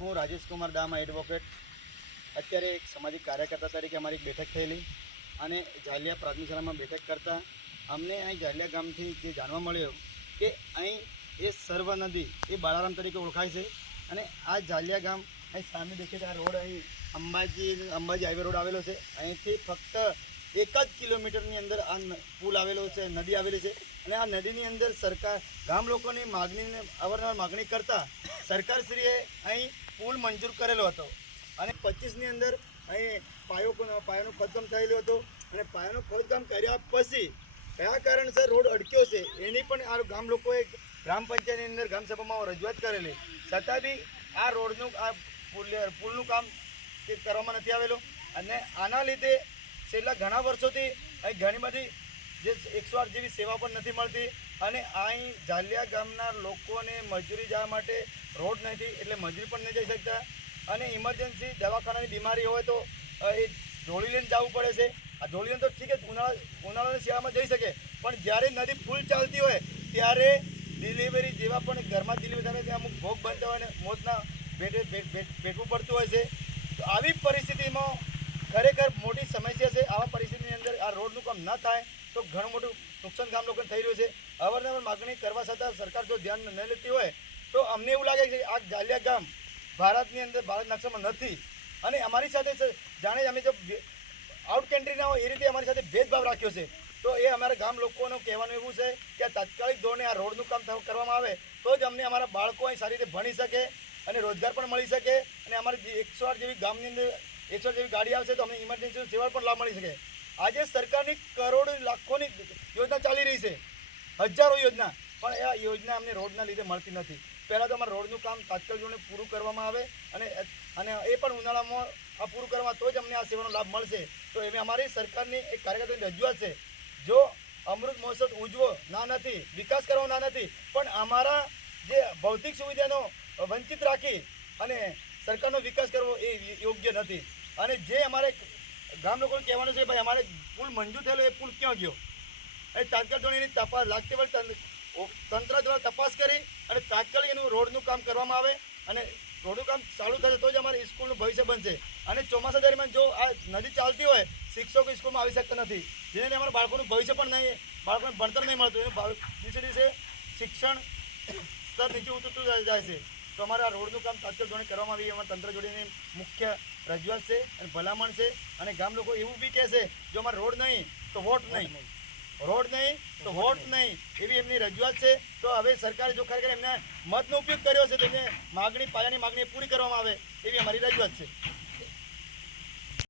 હું રાજેશ કુમાર દામા એડવોકેટ અત્યારે એક સામાજિક કાર્યકર્તા તરીકે અમારી એક બેઠક થયેલી અને ઝાલિયા પ્રાથમિક શાળામાં બેઠક કરતાં અમને અહીં ઝાલિયા ગામથી જે જાણવા મળ્યું કે અહીં એ સર્વ નદી એ બાળારામ તરીકે ઓળખાય છે અને આ ઝાલિયા ગામ અહીં સામે દેખે છે આ રોડ અહીં અંબાજી હાઈવે રોડ આવેલો છે અહીંથી ફક્ત 1 જ કિલોમીટરની અંદર આ પુલ આવેલો છે, નદી આવેલી છે અને આ નદીની અંદર સરકાર ગામ લોકોની માગણીને અવારનવાર માગણી કરતાં સરકારશ્રીએ અહીં પુલ મંજૂર કરેલો હતો અને 25ની અંદર અહીં પાયાનું ખોદકામ થયેલું હતું અને પાયાનું ખોદકામ કર્યા પછી કયા કારણસર રોડ અટક્યો છે એની પણ આ ગામ લોકોએ ગ્રામ પંચાયતની અંદર ગ્રામસભામાં રજૂઆત કરેલી, છતાં બી આ રોડનું આ પુલનું કામ કરવામાં નથી આવેલું અને આના લીધે છેલ્લા ઘણા વર્ષોથી અહીં ઘણી બધી જે 108 જેવી સેવા પણ નથી મળતી અને અહીં ઝાલિયા ગામના લોકોને મજૂરી જવા માટે રોડ નથી એટલે મજૂરી પણ નહીં જઈ શકતા અને ઇમરજન્સી દવાખાનાની બીમારી હોય તો એ જોડી લઈને જવું પડે છે. આ જોડી લઈને તો ઠીક છે, ઉનાળાની શિયાળામાં જઈ શકે, પણ જ્યારે નદી ફૂલ ચાલતી હોય ત્યારે ડિલિવરી જેવા પણ ઘરમાં ડિલિવરી થાય ત્યાં અમુક ભોગ બનતા હોય અને મોતના ભેટવું પડતું હોય છે. તો આવી પરિસ્થિતિમાં ખરેખર મોટી સમસ્યા છે. આવા પરિસ્થિતિની અંદર આ રોડનું કામ ન થાય તો ઘણું મોટું નુકસાન ગામ લોકોને થઈ રહ્યું છે. અવારનવાર માગણી કરવા છતાં સરકાર જો ધ્યાન ન લેતી હોય તો અમને એવું લાગે છે કે આ ઝાલિયા ગામ ભારતની અંદર ભારત નકશામાં નથી અને અમારી સાથે જાણે અમે જો આઉટ કન્ટ્રીના હોય એ રીતે અમારી સાથે ભેદભાવ રાખ્યો છે. તો એ અમારા ગામ લોકોનું કહેવાનું એવું છે કે આ તાત્કાલિક ધોરણે આ રોડનું કામ કરવામાં આવે તો જ અમને અમારા બાળકો અહીં સારી રીતે ભણી શકે અને રોજગાર પણ મળી શકે અને અમારી 108 જેવી ગામની અંદર 108 જેવી ગાડી આવશે તો અમને ઇમરજન્સી સેવા પણ લાભ મળી શકે. આજે સરકારની કરોડો લાખોની યોજના ચાલી રહી છે, હજારો યોજના, પણ આ યોજના અમને રોડના લીધે મળતી નથી. પહેલાં તો અમારે રોડનું કામ તાત્કાલિક ધોરણે પૂરું કરવામાં આવે અને એ પણ ઉનાળામાં આ પૂરું કરવામાં તો જ અમને આ સેવાનો લાભ મળશે. તો એવી અમારી સરકારની એક કાર્યકર્તાની રજૂઆત છે, જો અમૃત મહોત્સવ ઉજવો ના નથી, વિકાસ કરવો ના નથી, પણ અમારા જે ભૌતિક સુવિધાનો વંચિત રાખી અને સરકારનો વિકાસ કરવો એ યોગ્ય નથી. અને જે અમારે ગામ લોકોને કહેવાનું છે ભાઈ અમારે પુલ મંજૂર થયેલો એ પુલ ક્યાં ગયો, એ તાત્કાલિક ધોરણે એની તપાસ લાગતી વખતે તંત્ર દ્વારા તપાસ કરી અને તાત્કાલિક એનું રોડનું કામ કરવામાં આવે અને રોડનું કામ ચાલુ થશે તો જ અમારી સ્કૂલનું ભવિષ્ય બનશે. અને ચોમાસા દરમિયાન જો આ નદી ચાલતી હોય શિક્ષકો સ્કૂલમાં આવી શકતા નથી, જેને અમારા બાળકોનું ભવિષ્ય પણ નહીં, બાળકોને ભણતર નહીં મળતું, એનું દિવસે દિવસે શિક્ષણ સ્તર નીચે ઉતરતું જાય છે. તો અમારે આ રોડનું કામ તાત્કાલિક ધોરણે કરવામાં આવી અમારા તંત્ર જોડેની મુખ્ય રજૂઆત છે અને ભલામણ છે. અને ગામ લોકો એવું બી કહેશે જો અમારે રોડ નહીં તો વોટ નહીં, રોડ નહીં તો વોટ નહીં, એવી એમની રજૂઆત છે. તો હવે સરકારે જો ખરેખર એમને મતનો ઉપયોગ કર્યો છે તો એને પાયાની માગણી પૂરી કરવામાં આવે એવી અમારી રજૂઆત છે.